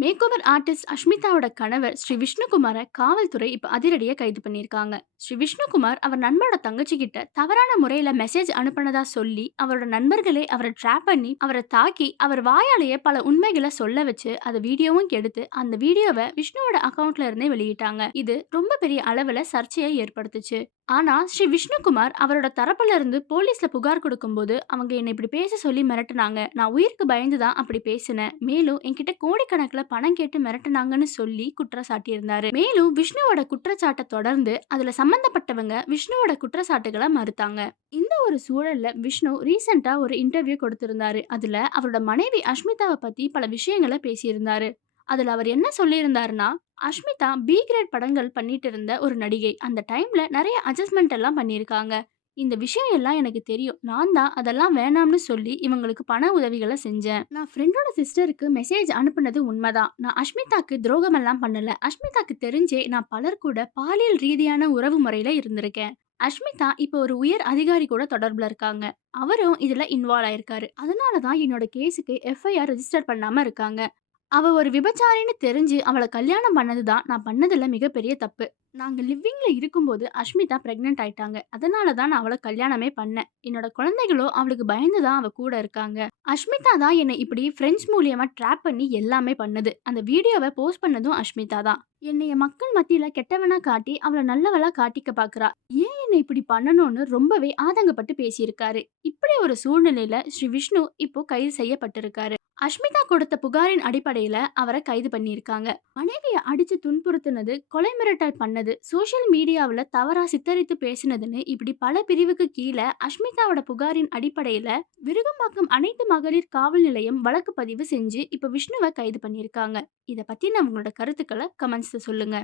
Make over artist அஷ்மிதாவோட கணவர் ஸ்ரீ விஷ்ணுகுமார காவல்துறை இப்ப அதிரடியா கைது பண்ணியிருக்காங்க. ஸ்ரீ விஷ்ணுகுமார் அவர் நண்பரோட தங்கச்சி கிட்ட தவறான முறையில மெசேஜ் அனுப்புனதா சொல்லி, அவரோட நண்பர்களே அவரை ட்ராப் பண்ணி, அவரை தாக்கி, அவர் வாயாலேயே பல உண்மைகளை சொல்ல வச்சு, அதை வீடியோவும் எடுத்து, அந்த வீடியோவை விஷ்ணுவோட அக்கவுண்ட்ல இருந்தே வெளியிட்டாங்க. இது ரொம்ப பெரிய அளவுல சர்ச்சையை ஏற்படுத்துச்சு. ஆனா ஸ்ரீ விஷ்ணுகுமார் அவரோட தரப்புல இருந்து போலீஸ்ல புகார் கொடுக்கும்போது, அவங்க என்னை இப்படி பேச சொல்லி மிரட்டுனாங்க. நான் உயிருக்கு பயந்து தான் அப்படி பேசினேன். மேலும் என்கிட்ட கோடிக்கணக்குல பணம் கேட்டு மிரட்டுனாங்கன்னு சொல்லி குற்றம் சாட்டியிருந்தாரு. மேலும் விஷ்ணுவோட குற்றச்சாட்டை தொடர்ந்து அதுல சம்பந்தப்பட்டவங்க விஷ்ணுவோட குற்றச்சாட்டுகளை மறுத்தாங்க. இந்த ஒரு சூழல்ல விஷ்ணு ரீசெண்டா ஒரு இன்டர்வியூ கொடுத்திருந்தாரு. அதுல அவரோட மனைவி அஷ்மிதாவை பத்தி பல விஷயங்களை பேசியிருந்தாரு. அதுல அவர் என்ன சொல்லியிருந்தாருன்னா, அஷ்மிதா பி கிரேட் படங்கள் பண்ணிட்டு இருந்த ஒரு நடிகை. அந்த டைம்ல நெறைய அட்ஜஸ்ட்மென்ட் எல்லாம் பண்ணியிருக்காங்க. இந்த விஷயம் எல்லாம் எனக்கு தெரியும். நான் தான் அதெல்லாம் வேணாம்னு சொல்லி இவங்களுக்கு பண உதவிகள செஞ்சேன். நான் ஃப்ரெண்டோட சிஸ்டருக்கு மெசேஜ் அனுப்புனது உண்மதான். நான் அஷ்மிதாக்கு துரோகம் எல்லாம் பண்ணல. அஷ்மிதாக்கு தெரிஞ்சே நான் பலர் கூட பாலியல் ரீதியான உறவு முறையில இருந்திருக்கேன். அஷ்மிதா இப்ப ஒரு உயர் அதிகாரி கூட தொடர்புல இருக்காங்க. அவரும் இதுல இன்வால்வ் ஆயிருக்காரு. அதனால தான் என்னோட கேஸுக்கு எஃப்ஐஆர் ரெஜிஸ்டர் பண்ணாம இருக்காங்க. அவ ஒரு விபச்சாரின்னு தெரிஞ்சு அவள கல்யாணம் பண்ணது தான் நான் பண்ணதுல மிகப்பெரிய தப்பு. நாங்க லிவ்விங்ல இருக்கும்போது அஷ்மிதா பிரெக்னன்ட் ஆயிட்டாங்க. அதனால தான் நான் அவள கல்யாணமே பண்ணேன். என்னோட குழந்தைகளோ அவளுக்கு பயந்து தான் அவ கூட இருக்காங்க. அஷ்மிதா தான் என்னை இப்படி ஃப்ரெண்ட்ஸ் மூலியமா ட்ராப் பண்ணி எல்லாமே பண்ணது. அந்த வீடியோவ போஸ்ட் பண்ணதும் அஷ்மிதா தான். என்னைய மக்கள் மத்தியில கெட்டவனா காட்டி அவள நல்லவளா காட்டிக்க பாக்குறா. ஏன் என்னை இப்படி பண்ணணும்னு ரொம்பவே ஆதங்கப்பட்டு பேசியிருக்காரு. இப்படி ஒரு சூழ்நிலையில ஸ்ரீ விஷ்ணு இப்போ கைது செய்யப்பட்டிருக்காரு. அஷ்மிதா கொடுத்த புகாரின் அடிப்படையில அவரை கைது பண்ணியிருக்காங்க. மனைவிய அடிச்சு துன்புறுத்தினது, கொலை மிரட்டல் பண்ணது, சோஷியல் மீடியாவுல தவறா சித்தரித்து பேசினதுன்னு இப்படி பல பிரிவுக்கு கீழ அஷ்மிதாவோட புகாரின் அடிப்படையில விருகம்பாக்கம் அனைத்து மகளிர் காவல் நிலையம் வழக்கு பதிவு செஞ்சு இப்ப விஷ்ணுவை கைது பண்ணியிருக்காங்க. இத பத்தின உங்களோட கருத்துக்களை கமெண்ட்ஸ்ல சொல்லுங்க.